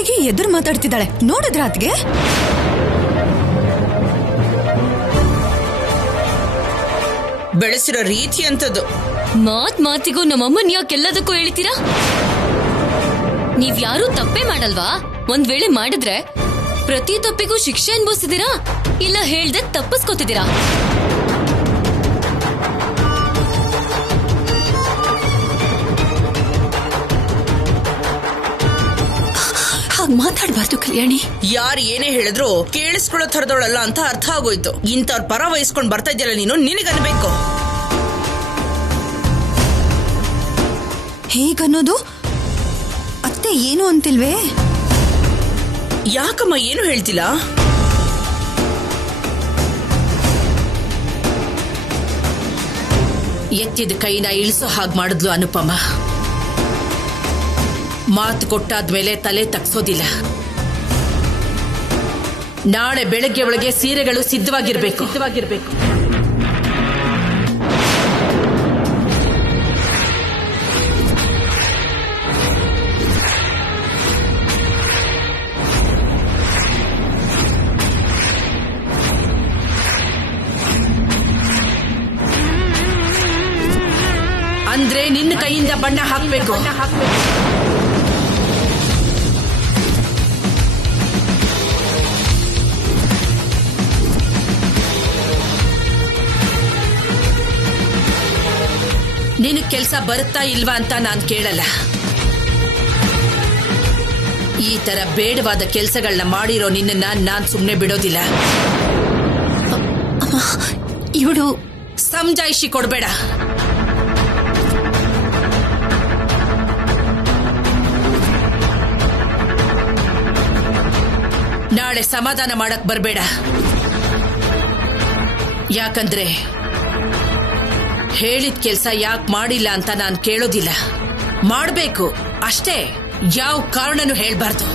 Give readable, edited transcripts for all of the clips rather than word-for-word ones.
ಅತ್ಗೆಗೆ ಎದುರು ಮಾತಾಡ್ತಿದ್ದಾಳೆ. ನೋಡಿದ್ರ ಅತ್ಗೆ? ಬೆಳೆಸಿರೋ ರೀತಿ ಅಂತದ್ದು. ಮಾತಿಗೂ ನಮ್ಮಮ್ಮನ್ ಯಾಕೆಲ್ಲದಕ್ಕೂ ಹೇಳ್ತೀರಾ? ನೀವ್ಯಾರೂ ತಪ್ಪೇ ಮಾಡಲ್ವಾ? ಒಂದ್ ವೇಳೆ ಮಾಡಿದ್ರೆ ಪ್ರತಿ ತಪ್ಪಿಗೂ ಶಿಕ್ಷೆ ಅನ್ಭವಿಸಿದೀರಾ, ಇಲ್ಲ ಹೇಳ್ದೆ ತಪ್ಪಿಸ್ಕೊತಿದ್ದೀರಾ? ಮಾತಾಡಬಾರ್ದು ಕಲ್ಯಾಣಿ. ಯಾರು ಏನೇ ಹೇಳಿದ್ರು ಕೇಳಿಸ್ಕೊಳ್ಳೋ ಥರದವಳಲ್ಲ ಅಂತ ಅರ್ಥ ಆಗೋಯ್ತು. ಇಂಥವ್ರ ಪರ ವಹಿಸ್ಕೊಂಡ್ ಬರ್ತಾ ಇದೆಯಲ್ಲ ನೀನು, ನಿನಗನ್ಬೇಕು. ಹೇಗನ್ನೋದು? ಅತ್ತೆ ಏನು ಅಂತಿಲ್ವೇ? ಯಾಕಮ್ಮ ಏನು ಹೇಳ್ತಿಲ್ಲ? ಎತ್ತಿದ ಕೈನ ಇಳಿಸೋ ಹಾಗೆ ಮಾಡಿದ್ಲು ಅನುಪಮ. ಮಾತು ಕೊಟ್ಟಾದ್ಮೇಲೆ ತಲೆ ತಗ್ಸೋದಿಲ್ಲ. ನಾಳೆ ಬೆಳಗ್ಗೆ ಒಳಗೆ ಸೀರೆಗಳು ಸಿದ್ಧವಾಗಿರ್ಬೇಕು. ಅಂದ್ರೆ ನಿನ್ನ ಕೈಯಿಂದ ಬಣ್ಣ ಹಾಕ್ಬೇಕು. ನಿನಗೆ ಕೆಲಸ ಬರುತ್ತಾ ಇಲ್ವಾ ಅಂತ ನಾನು ಕೇಳಲ್ಲ. ಈ ತರ ಬೇಡವಾದ ಕೆಲಸಗಳನ್ನ ಮಾಡಿರೋ ನಿನ್ನನ್ನ ನಾನ್ ಸುಮ್ನೆ ಬಿಡೋದಿಲ್ಲ. ಇವಳು ಸಮಜಾಯಿಷಿ ಕೊಡ್ಬೇಡ. ನಾಳೆ ಸಮಾಧಾನ ಮಾಡಕ್ ಬರ್ಬೇಡ. ಯಾಕಂದ್ರೆ ಹೇಳಿದ ಕೆಲ್ಸ ಯಾಕೆ ಮಾಡಿಲ್ಲ ಅಂತ ನಾನು ಕೇಳೋದಿಲ್ಲ. ಮಾಡ್ಬೇಕು ಅಷ್ಟೇ, ಯಾವ ಕಾರಣನೂ ಹೇಳ್ಬಾರ್ದು.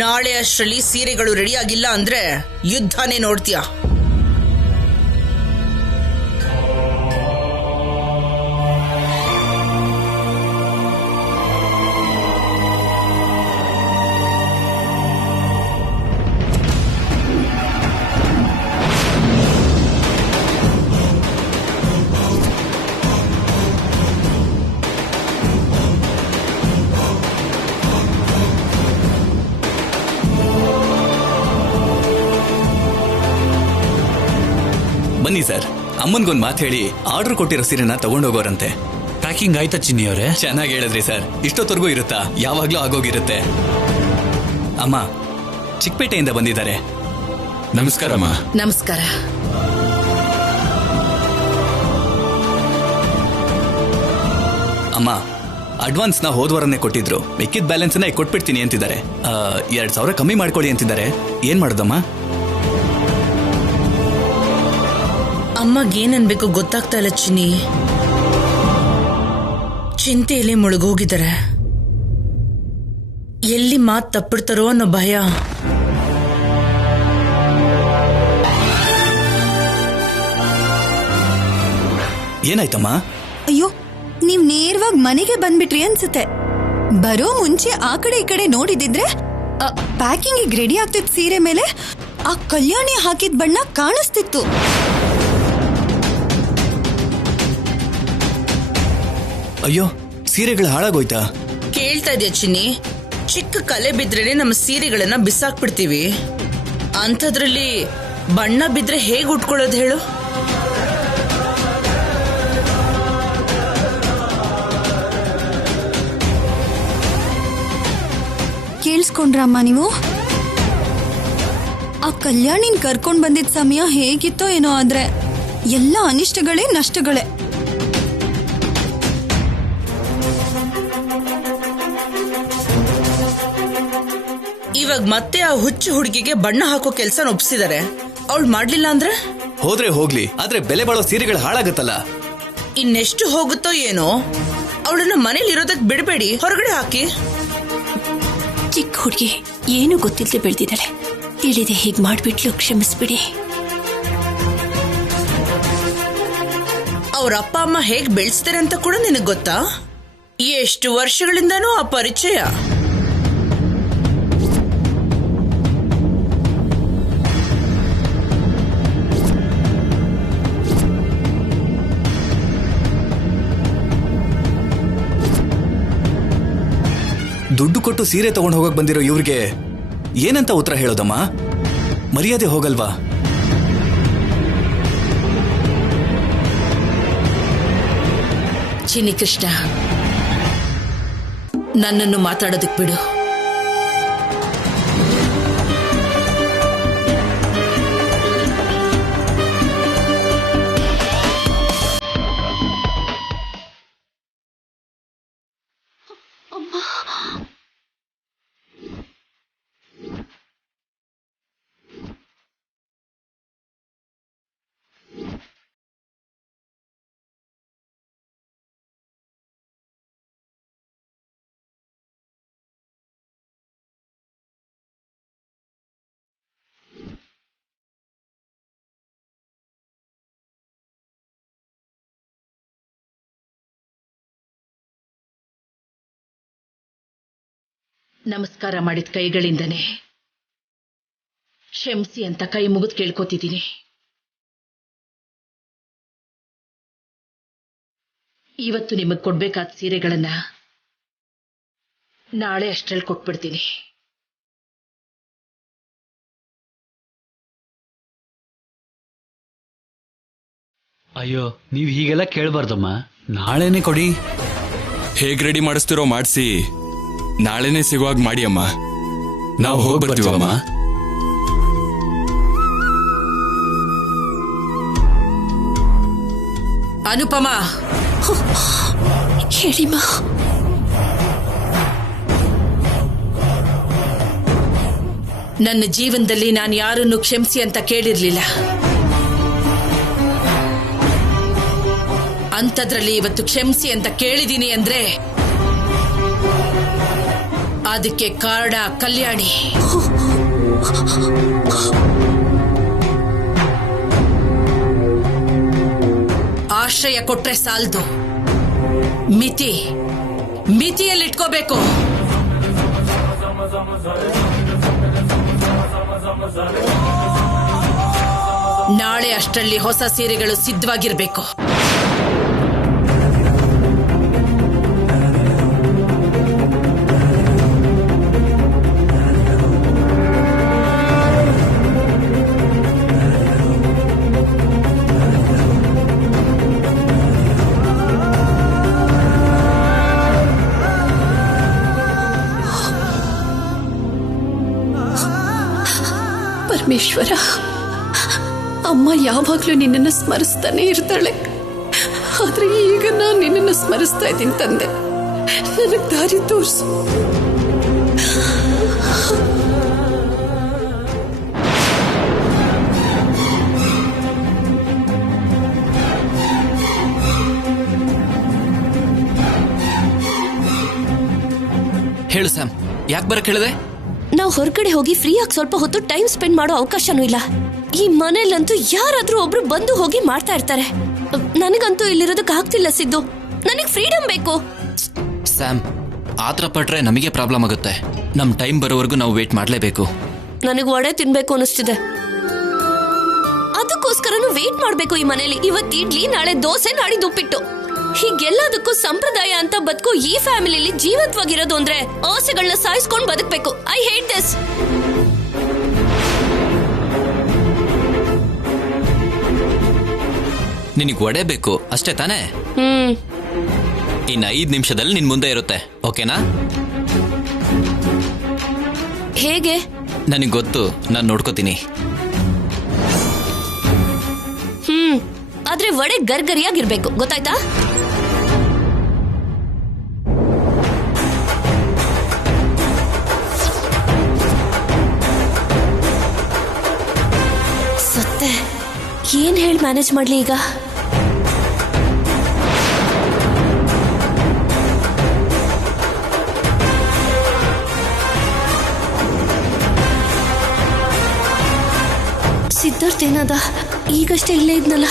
ನಾಳೆ ಅಷ್ಟರಲ್ಲಿ ಸೀರೆಗಳು ರೆಡಿ ಆಗಿಲ್ಲ ಅಂದ್ರೆ ಯುದ್ಧನೇ ನೋಡ್ತೀಯ. ಬನ್ನಿ ಸರ್, ಅಮ್ಮನ್ಗೊಂದು ಮಾತು ಹೇಳಿ ಆರ್ಡರ್ ಕೊಟ್ಟಿರೋ ಸೀರೆನ ತಗೊಂಡೋಗೋರಂತೆ. ಪ್ಯಾಕಿಂಗ್ ಆಯ್ತಾ ಚಿನ್ನಿ ಅವರೇ? ಚೆನ್ನಾಗಿ ಹೇಳಿದ್ರಿ ಸರ್. ಇಷ್ಟೊತ್ತವರೆಗೂ ಇರುತ್ತಾ? ಯಾವಾಗ್ಲೂ ಆಗೋಗಿರುತ್ತೆ. ಅಮ್ಮ ಚಿಕ್ಕಪೇಟೆಯಿಂದ ಬಂದಿದ್ದಾರೆ. ನಮಸ್ಕಾರ ಅಮ್ಮ. ನಮಸ್ಕಾರ. ಅಮ್ಮ ಅಡ್ವಾನ್ಸ್ ನ ಹೋದ್ವಾರನೇ ಕೊಟ್ಟಿದ್ರು. ಮಿಕ್ಕಿದ ಬ್ಯಾಲೆನ್ಸ್ ನ ಕೊಟ್ಬಿಡ್ತೀನಿ ಅಂತಿದ್ದಾರೆ. 2,000 ಕಮ್ಮಿ ಮಾಡ್ಕೊಳ್ಳಿ ಅಂತಿದ್ದಾರೆ. ಏನ್ ಮಾಡೋದಮ್ಮ? ಅಮ್ಮಗೇನನ್ಬೇಕು ಗೊತ್ತಾಗ್ತಾ ಇಲ್ಲ ಚಿನ್ನಿ. ಚಿಂತೆಯಲ್ಲಿ ಮುಳುಗೋಗಿದ್ದಾರೆ. ಎಲ್ಲಿ ಮಾತು ತಪ್ಪಿಡ್ತಾರೋ ಅನ್ನೋ ಭಯ. ಏನಾಯ್ತಮ್ಮ? ಅಯ್ಯೋ, ನೀವ್ ನೇರವಾಗಿ ಮನೆಗೆ ಬಂದ್ಬಿಟ್ರಿ ಅನ್ಸುತ್ತೆ. ಬರೋ ಮುಂಚೆ ಆ ಕಡೆ ಈ ಕಡೆ ನೋಡಿದಿದ್ರೆ ಪ್ಯಾಕಿಂಗ್ ರೆಡಿ ಆಗ್ತಿದ್ ಸೀರೆ ಮೇಲೆ ಆ ಕಲ್ಯಾಣಿ ಹಾಕಿದ ಬಣ್ಣ ಕಾಣಿಸ್ತಿತ್ತು. ಅಯ್ಯೋ, ಸೀರೆಗಳು ಹಾಳಾಗೋಯ್ತಾ? ಕೇಳ್ತಾ ಇದೆಯಾ ಚಿನ್ನಿ? ಚಿಕ್ಕ ಕಲೆ ಬಿದ್ರೇನೆ ನಮ್ಮ ಸೀರೆಗಳನ್ನ ಬಿಸಾಕ್ಬಿಡ್ತೀವಿ. ಅಂಥದ್ರಲ್ಲಿ ಬಣ್ಣ ಬಿದ್ರೆ ಹೇಗೆ ಉಟ್ಕೊಳ್ಳೋದು ಹೇಳು? ಕೇಳಿಸ್ಕೊಂಡ್ರಮ್ಮ ನೀವು? ಆ ಕಲ್ಯಾಣಿನ್ ಕರ್ಕೊಂಡ್ ಬಂದಿದ್ ಸಮಯ ಹೇಗಿತ್ತೋ ಏನೋ, ಆದ್ರೆ ಎಲ್ಲ ಅನಿಷ್ಟಗಳೇ ನಷ್ಟಗಳೇ. ಇವಾಗ ಮತ್ತೆ ಆ ಹುಚ್ಚು ಹುಡುಗಿಗೆ ಬಣ್ಣ ಹಾಕೋ ಕೆಲ್ಸ ಒಪ್ಸಿದ್ದಾರೆ. ಅವಳು ಮಾಡ್ಲಿಲ್ಲ ಅಂದ್ರೆ ಹೋದ್ರೆ ಹೋಗ್ಲಿ, ಆದ್ರೆ ಬೆಲೆ ಬಾಳೋ ಸೀರೆಗಳು ಹಾಳಾಗತ್ತಲ್ಲ. ಇನ್ನೆಷ್ಟು ಹೋಗುತ್ತೋ ಏನೋ. ಅವಳನ್ನ ಮನೇಲಿ ಇರೋದಕ್ ಬಿಡಬೇಡಿ, ಹೊರಗಡೆ ಹಾಕಿ. ಚಿಕ್ಕ ಹುಡುಗಿ ಏನು ಗೊತ್ತಿಲ್ಲದೆ ಬೆಳೆದಿದ್ದಾಳೆ. ತಿಳಿದೆ ಹೀಗೆ ಮಾಡ್ಬಿಟ್ಲು, ಕ್ಷಮಿಸ್ಬಿಡಿ. ಅವ್ರ ಅಪ್ಪ ಅಮ್ಮ ಹೇಗ್ ಬೆಳೆಸ್ತಾರೆ ಅಂತ ಕೂಡ ನಿನಗ್ ಗೊತ್ತಾ? ಎಷ್ಟು ವರ್ಷಗಳಿಂದನೂ ಆ ಪರಿಚಯ. ದುಡ್ಡು ಕೊಟ್ಟು ಸೀರೆ ತಗೊಂಡು ಹೋಗಕ್ ಬಂದಿರೋ ಇವ್ರಿಗೆ ಏನಂತ ಉತ್ತರ ಹೇಳೋದಮ್ಮ? ಮರ್ಯಾದೆ ಹೋಗಲ್ವಾ? ಚಿನ್ನಿ ಕೃಷ್ಣ, ನನ್ನನ್ನು ಮಾತಾಡೋದಕ್ ಬಿಡು. ನಮಸ್ಕಾರ ಮಾಡಿದ ಕೈಗಳಿಂದನೇ ಕ್ಷಮಿಸಿ ಅಂತ ಕೈ ಮುಗಿದು ಕೇಳ್ಕೊತಿದ್ದೀನಿ. ಇವತ್ತು ನಿಮಗೆ ಕೊಡ್ಬೇಕಾದ ಸೀರೆಗಳನ್ನ ನಾಳೆ ಅಷ್ಟರಲ್ಲಿ ಕೊಟ್ಬಿಡ್ತೀನಿ. ಅಯ್ಯೋ, ನೀವ್ ಹೀಗೆಲ್ಲ ಕೇಳಬಾರ್ದಮ್ಮ. ನಾಳೆನೆ ಕೊಡಿ. ಹೇಗ್ ರೆಡಿ ಮಾಡಿಸ್ತಿರೋ ಮಾಡಿಸಿ ನಾಳೆನೆ ಸಿಗುವಾಗ ಮಾಡಿ ಅಮ್ಮ. ನಾವು ಹೋಗಿ ಬರ್ತೀವಮ್ಮ. ಅನುಪಮಾ, ಹೇಳಿಮ್ಮ. ನನ್ನ ಜೀವನದಲ್ಲಿ ನಾನು ಯಾರನ್ನು ಕ್ಷಮಿಸಿ ಅಂತ ಕೇಳಿರ್ಲಿಲ್ಲ. ಅಂಥದ್ರಲ್ಲಿ ಇವತ್ತು ಕ್ಷಮಿಸಿ ಅಂತ ಕೇಳಿದೀನಿ ಅಂದ್ರೆ ಅದಕ್ಕೆ ಕಾರಣ ಕಲ್ಯಾಣಿ. ಆಶ್ರಯ ಕೊಟ್ರೆ ಸಾಲದು, ಮಿತಿಯಲ್ಲಿಟ್ಕೋಬೇಕು. ನಾಳೆ ಅಷ್ಟರಲ್ಲಿ ಹೊಸ ಸೀರೆಗಳು ಸಿದ್ಧವಾಗಿರ್ಬೇಕು. ಪರಮೇಶ್ವರ, ಅಮ್ಮ ಯಾವಾಗ್ಲೂ ನಿನ್ನನ್ನು ಸ್ಮರಿಸ್ತಾನೆ ಇರ್ತಾಳೆ. ಆದ್ರೆ ಈಗ ನಾನು ನಿನ್ನನ್ನು ಸ್ಮರಿಸ್ತಾ ಇದ್ದೀನಿ ತಂದೆ. ನನಗೆ ದಾರಿ ತೋರಿಸು. ಹೇಳು ಸ್ಯಾಮ್, ಯಾಕೆ ಬರಕ್ ಹೇಳಿದೆ? ನಾವು ಹೊರಗಡೆ ಹೋಗಿ ಫ್ರೀಯಾಗಿ ಸ್ವಲ್ಪ ಹೊತ್ತು ಟೈಮ್ ಸ್ಪೆಂಡ್ ಮಾಡೋ ಅವಕಾಶನೂ ಇಲ್ಲ. ಈ ಮನೇಲಂತೂ ಯಾರಾದ್ರೂ ಒಬ್ರು ಬಂದು ಹೋಗಿ ಮಾಡ್ತಾ ಇರ್ತಾರೆ. ನನಗಂತೂ ಇಲ್ಲಿರೋದಕ್ಕೆ ಆಗ್ತಿಲ್ಲ ಸಿದ್ದು. ನನಗೆ ಫ್ರೀಡಮ್ ಬೇಕು. ಸ್ಯಾಮ್, ಆತರ ಪಟ್ರೆ ನಮಗೆ ಪ್ರಾಬ್ಲಮ್ ಆಗುತ್ತೆ. ನಮ್ ಟೈಮ್ ಬರೋವರೆಗೂ ನಾವು ವೇಟ್ ಮಾಡ್ಲೇಬೇಕು. ನನಗೆ ವಡೆ ತಿನ್ಬೇಕು ಅನಿಸ್ತಿದೆ. ಅದಕ್ಕೋಸ್ಕರನು ವೇಟ್ ಮಾಡ್ಬೇಕು ಈ ಮನೇಲಿ. ಇವತ್ತು ಇಡ್ಲಿ, ನಾಳೆ ದೋಸೆ, ನಾಡಿದ್ದು ಉಪ್ಪಿಟ್ಟು. ಹೀಗೆಲ್ಲದಕ್ಕೂ ಸಂಪ್ರದಾಯ ಅಂತ ಬದುಕು ಈ ಫ್ಯಾಮಿಲಿಲಿ ಜೀವಂತವಾಗಿರೋದು ಅಂದ್ರೆ ಆಸೆಗಳನ್ನ ಸಾಯಿಸ್ಕೊಂಡು ಬದುಕಬೇಕು. I hate this. ನಿನಗೆ ವಡೆ ಬೇಕು ಅಷ್ಟೇ ತಾನೇ? ಇನ್ನು 5 ನಿಮಿಷದಲ್ಲಿ ನಿನ್ ಮುಂದೆ ಇರುತ್ತೆ, ಓಕೆನಾ? ಹೇಗೆ? ನನಗೆ ಗೊತ್ತು, ನಾನು ನೋಡ್ಕೋತೀನಿ. ಆದ್ರೆ ವಡೆ ಗರ್ಗರಿಯಾಗಿರ್ಬೇಕು, ಗೊತ್ತಾಯ್ತಾ? ಸತ್ತೆ. ಏನ್ ಹೇಳಿ ಮ್ಯಾನೇಜ್ ಮಾಡ್ಲಿ ಈಗ? ಸಿದ್ಧಾರ್ಥ ಏನದ? ಈಗಷ್ಟೇ ಇಲ್ಲೇ ಇದ್ನಲ್ಲ.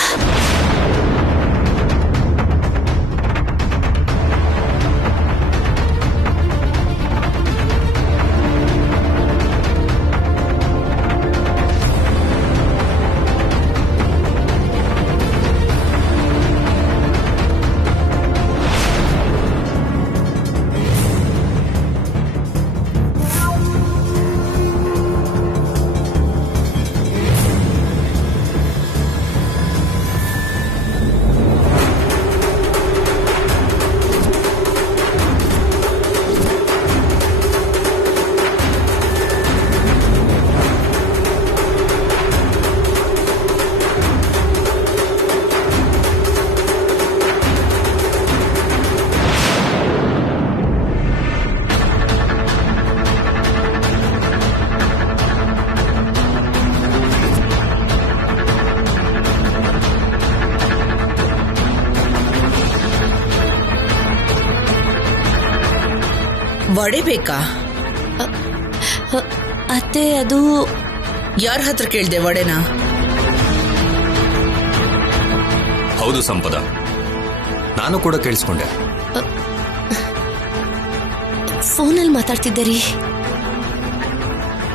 ವಡೆ ಬೇಕಾ? ಅತ್ತೆ, ಅದು ಯಾರ ಹತ್ರ ಕೇಳ್ದೆ ವಡೆನ? ಹೌದು ಸಂಪದ, ನಾನು ಕೂಡ ಕೇಳಿಸ್ಕೊಂಡೆ. ಫೋನಲ್ಲಿ ಮಾತಾಡ್ತಿದ್ದೆ ರೀ.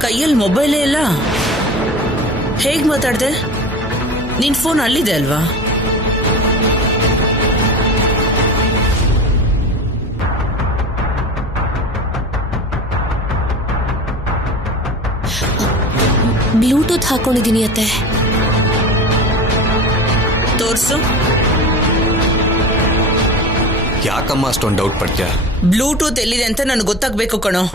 ಕೈಯಲ್ಲಿ ಮೊಬೈಲೇ ಇಲ್ಲ, ಹೇಗ್ ಮಾತಾಡ್ದೆ? ನಿನ್ ಫೋನ್ ಅಲ್ಲಿದೆ ಅಲ್ವಾ? ಬ್ಲೂಟೂತ್ ಹಾಕೊಂಡಿದ್ದೀನಿ ಅತ್ತೆ. ತೋರ್ಸು. ಯಾಕಮ್ಮ ಅಷ್ಟೊಂದು ಡೌಟ್ ಪಡ್ತೀಯ? ಬ್ಲೂಟೂತ್ ಎಲ್ಲಿದೆ ಅಂತ ನನಗೆ ಗೊತ್ತಾಗ್ಬೇಕು ಕಣೋ.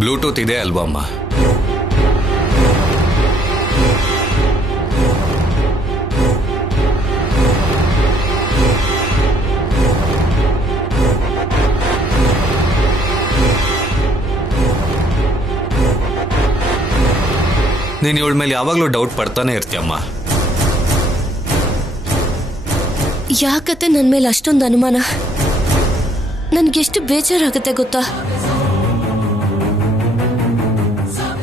ಬ್ಲೂಟೂತ್ ಇದೆ ಅಲ್ವಾ ಅಮ್ಮ? ನೀನು ಇವಳ ಮೇಲೆ ಯಾವಾಗಲೂ ಡೌಟ್ ಪಡ್ತಾನೆ ಇರ್ತೀಯಮ್ಮ. ಯಾಕತ್ತೆ ನನ್ನ ಮೇಲೆ ಅಷ್ಟೊಂದು ಅನುಮಾನ? ನನ್ಗೆಷ್ಟು ಬೇಜಾರಾಗುತ್ತೆ ಗೊತ್ತಾ?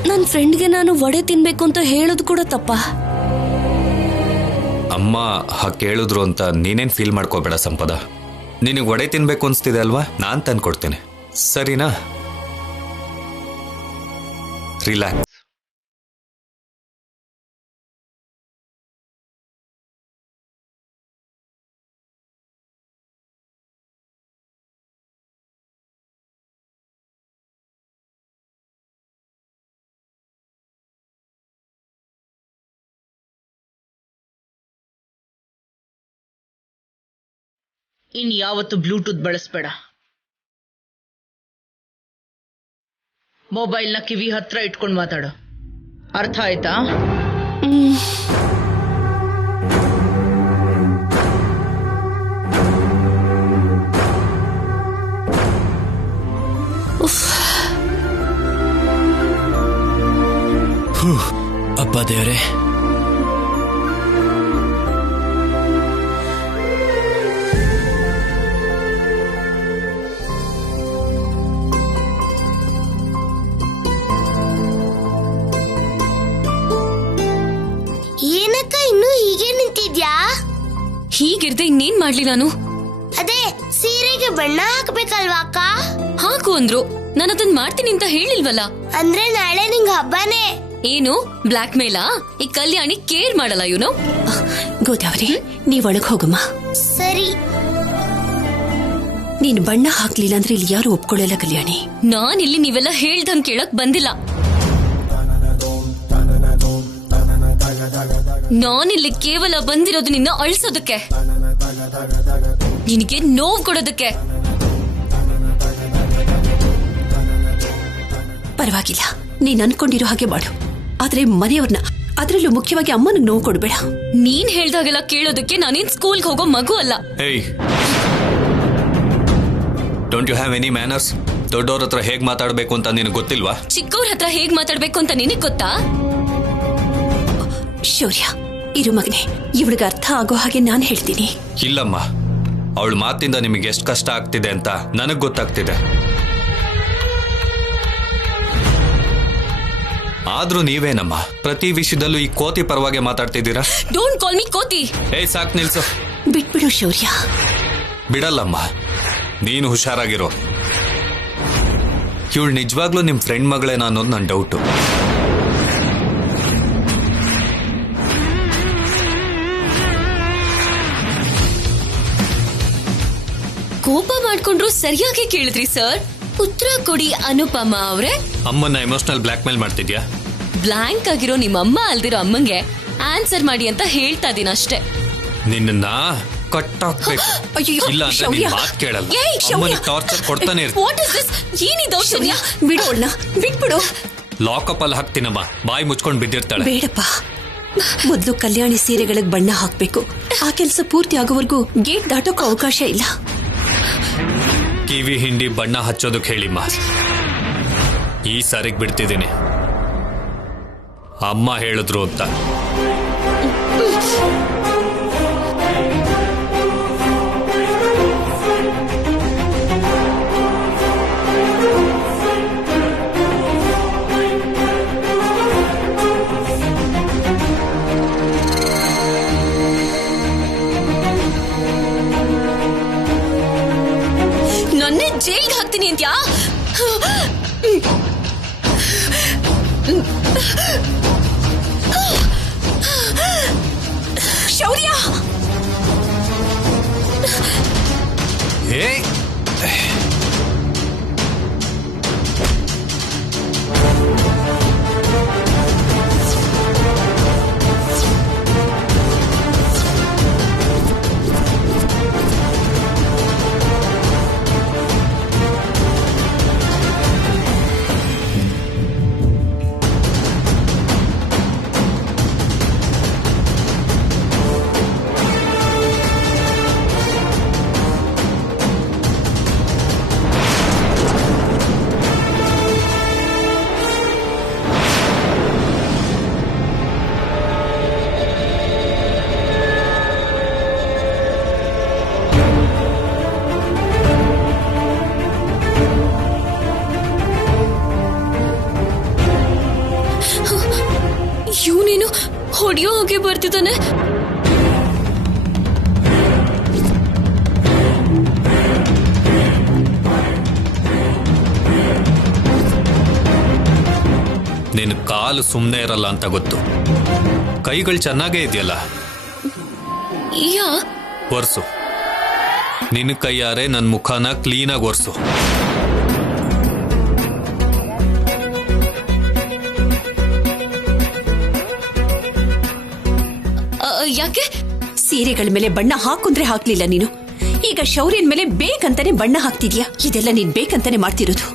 ನನ್ನ ಫ್ರೆಂಡ್ಗೆ ನಾನು ವಡೆ ತಿನ್ಬೇಕು ಅಂತ ಹೇಳೋದು ಕೂಡ ತಪ್ಪ. ಅಮ್ಮ ಹಾಗೆ ಕೇಳಿದ್ರು ಅಂತ ನೀನೇನು ಫೀಲ್ ಮಾಡ್ಕೋಬೇಡ ಸಂಪದ. ನಿನಗೆ ವಡೆ ತಿನ್ಬೇಕು ಅನ್ಸ್ತಿದೆ ಅಲ್ವಾ? ನಾನು ತಂದ್ಕೊಡ್ತೀನಿ, ಸರಿನಾ? ರಿಲ್ಯಾಕ್ಸ್. ಇನ್ ಯಾವತ್ತು ಬ್ಲೂಟೂತ್ ಬಳಸಬೇಡ. ಮೊಬೈಲ್ನ ಕಿವಿ ಹತ್ರ ಇಟ್ಕೊಂಡು ಮಾತಾಡು, ಅರ್ಥ ಆಯ್ತಾ? ಅಪ್ಪ ದೇವರೇ, ಮಾಡ್ಲಿ ನಾನು? ಅದೇ ಸೀರೆಗೆ ಬಣ್ಣ ಹಾಕ್ಬೇಕಲ್ವಾ ಅಕ್ಕ? ಹಾಕು ಅಂದ್ರು, ನಾನು ಅದನ್ನ ಮಾಡ್ತೀನಿ ಅಂತ ಹೇಳಿಲ್ವಲ್ಲ. ಅಂದ್ರೆ ನಾಳೆ ನಿಂಗ ಹಬ್ಬನೇ. ಏನು ಬ್ಲಾಕ್ ಮೇಲಾ? ಈ ಕಲ್ಯಾಣಿ ಕೇರ್ ಮಾಡಲ್ಲ ಇವನು. ಗೋದಾವರಿ, ನೀವ್ ಒಳಗ್ ಹೋಗಮ್ಮ. ಸರಿ. ನೀನ್ ಬಣ್ಣ ಹಾಕ್ಲಿಲ್ಲ ಅಂದ್ರೆ ಇಲ್ಲಿ ಯಾರು ಒಪ್ಕೊಳ್ಳಲ್ಲ ಕಲ್ಯಾಣಿ. ನಾನಿಲ್ಲಿ ನೀವೆಲ್ಲ ಹೇಳ್ದಂಗ್ ಕೇಳಕ್ ಬಂದಿಲ್ಲ. ನಾನಿಲ್ಲಿ ಕೇವಲ ಬಂದಿರೋದು ನಿನ್ನ ಅಳಿಸೋದಕ್ಕೆ, ನಿನಗೆ ನೋವು ಕೊಡೋದಕ್ಕೆ. ಪರವಾಗಿಲ್ಲ, ನೀನ್ ಅನ್ಕೊಂಡಿರೋ ಹಾಗೆ ಮಾಡು. ಆದ್ರೆ ಮನೆಯವ್ರನ್ನ, ಅದ್ರಲ್ಲೂ ಮುಖ್ಯವಾಗಿ ಅಮ್ಮನಿಗೆ ನೋವು ಕೊಡ್ಬೇಡ. ನೀನ್ ಹೇಳ್ದಾಗೆಲ್ಲ ಕೇಳೋದಕ್ಕೆ ನಾನೇನ್ ಸ್ಕೂಲ್ಗೆ ಹೋಗೋ ಮಗು ಅಲ್ಲ. Don't you have any manners? ದೊಡ್ಡವ್ರ ಹತ್ರ ಹೇಗ್ ಮಾತಾಡ್ಬೇಕು ಅಂತ ನಿನಗೆ ಗೊತ್ತಿಲ್ವಾ? ಚಿಕ್ಕವ್ರ ಹತ್ರ ಹೇಗ್ ಮಾತಾಡ್ಬೇಕು ಅಂತ ನಿನಗ್ ಗೊತ್ತಾ? ಶೌರ್ಯ, ಇರು ಮಗನೆ, ಇವಳಿಗೆ ಅರ್ಥ ಆಗೋ ಹಾಗೆ ನಾನ್ ಹೇಳ್ತೀನಿ. ಇಲ್ಲಮ್ಮ, ಅವಳ ಮಾತಿಂದ ನಿಮಗೆ ಎಷ್ಟು ಕಷ್ಟ ಆಗ್ತಿದೆ ಅಂತ ನನಗ್ ಗೊತ್ತಾಗ್ತಿದೆ. ಆದ್ರೂ ನೀವೇನಮ್ಮ ಪ್ರತಿ ವಿಷಯದಲ್ಲೂ ಈ ಕೋತಿ ಪರವಾಗಿ ಮಾತಾಡ್ತಿದ್ದೀರಾ? ಡೋಂಟ್ ಕಾಲ್ ಮೀ ಕೋತಿ. ಸಾಕ್ ನಿಲ್ಸು. ಬಿಟ್ಬಿಡು ಶೌರ್ಯ. ಬಿಡಲ್ಲಮ್ಮ, ನೀನು ಹುಷಾರಾಗಿರೋ. ಇವಳು ನಿಜವಾಗ್ಲೂ ನಿಮ್ ಫ್ರೆಂಡ್ ಮಗಳೇನ ಅನ್ನೋದು ನನ್ನ ಡೌಟು. ಕೋಪ ಮಾಡ್ಕೊಂಡ್ರು ಸರಿಯಾಗಿ ಕೇಳಿದ್ರಿ ಸರ್. ಉತ್ತರ ಕೊಡಿ ಅನುಪಮ ಅವ್ರೆ. ಅಮ್ಮನ್ನ ಎಮೋಷನಲ್ ಬ್ಲಾಕ್ ಮೇಲ್ ಮಾಡ್ತಿದ್ಯಾ? ಬ್ಲಾಂಕ್ ಆಗಿರೋ ನಿಮ್ಮಮ್ಮ ಅಲ್ದಿರೋ ಅಮ್ಮಂಗೆ ಆನ್ಸರ್ ಮಾಡಿ ಅಂತ ಹೇಳ್ತಾ ಇದೀನಿ ಅಷ್ಟೇ. ನಿನ್ನ ಕಟ್ಟಾಕ್ಬೇಕು. ಇಲ್ಲ ಅಂದ್ರೆ ನೀನ್ ಮಾತ್ ಕೇಳಲ್ಲ. ಅಮ್ಮನ ಟಾರ್ಚರ್ ಕೊಡ್ತಾನೆ ಇರ್ತೀನಿ. ಏನಿದು ಶೌರ್ಯ? ಬಿಡು ಅಣ್ಣ, ಬಿಟ್ಬಿಡು. ಲಾಕಪ್ ಅಲ್ಲಿ ಹಾಕ್ತೀನಮ್ಮ, ಬಾಯಿ ಮುಚ್ಕೊಂಡು ಬಿದ್ದಿರ್ತಾಳೆ. ಬೇಡಪ್ಪ, ಮೊದ್ಲು ಕಲ್ಯಾಣಿ ಸೀರೆಗಳಿಗೆ ಬಣ್ಣ ಹಾಕ್ಬೇಕು. ಆ ಕೆಲಸ ಪೂರ್ತಿ ಆಗೋವರೆಗೂ ಗೇಟ್ ದಾಟೋಕೆ ಅವಕಾಶ ಇಲ್ಲ. ಕಿವಿ ಹಿಂಡಿ ಬಣ್ಣ ಹಚ್ಚೋದಕ್ಕೆ ಹೇಳಿಮ್ಮ. ಈ ಸಾರಿಗೆ ಬಿಡ್ತಿದ್ದೀನಿ, ಅಮ್ಮ ಹೇಳಿದ್ರು ಅಂತ. ನನ್ನೇ ಜೈಲ್ಗೆ ಹಾಕ್ತೀನಿ ಅಂತ್ಯಾ? ಶೌರ್ಯ, ಇವನೇನು ಹೊಡೆಯೋ ಹಾಗೆ ಬರ್ತಿದ್ದಾನೆ. ನಿನ್ ಕಾಲು ಸುಮ್ಮನೆ ಇರಲ್ಲ ಅಂತ ಗೊತ್ತು. ಕೈಗಳು ಚೆನ್ನಾಗೇ ಇದೆಯಲ್ಲ, ಒರ್ಸು. ನಿನ್ನ ಕೈಯಾರೆ ನನ್ನ ಮುಖನ ಕ್ಲೀನಾಗಿ ಒರ್ಸು. ಯಾಕೆ? ಸೀರೆಗಳ ಮೇಲೆ ಬಣ್ಣ ಹಾಕುಂದ್ರೆ ಹಾಕ್ಲಿಲ್ಲ ನೀನು. ಈಗ ಶೌರ್ಯನ್ ಮೇಲೆ ಬೇಕಂತಾನೆ ಬಣ್ಣ ಹಾಕ್ತಿದ್ಯಾ. ಇದೆಲ್ಲ ನೀನ್ ಬೇಕಂತಾನೆ ಮಾಡ್ತಿರೋದು.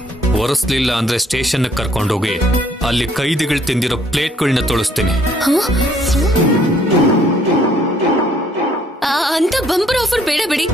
ಒರೆಸ್ಲಿಲ್ಲ ಅಂದ್ರೆ ಸ್ಟೇಷನ್ ಕರ್ಕೊಂಡೋಗಿ ಅಲ್ಲಿ ಕೈದಿಗಳು ತಿಂದಿರೋ ಪ್ಲೇಟ್ಗಳನ್ನ ತೊಳಸ್ತೀನಿ. ಅಂತ ಬಂಪರ್ ಆಫರ್ ಬೇಡ ಬಿಡಿ.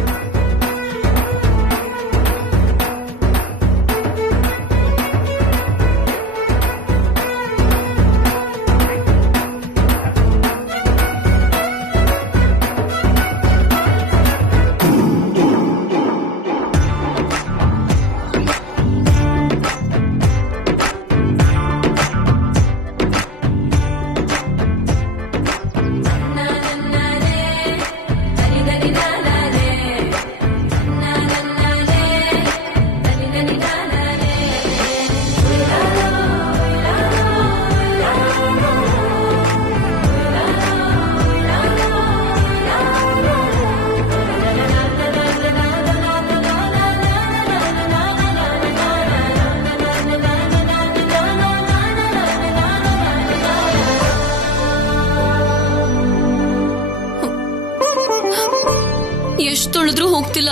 ಹೇಳಿದ್ರೂ ಹೋಗ್ತಿಲ್ಲ.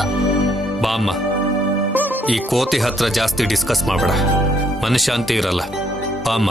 ಬಾ ಅಮ್ಮ, ಈ ಕೋತಿ ಹತ್ರ ಜಾಸ್ತಿ ಡಿಸ್ಕಸ್ ಮಾಡಬೇಡ, ಮನಃಶಾಂತಿ ಇರಲ್ಲ. ಬಾ ಅಮ್ಮ.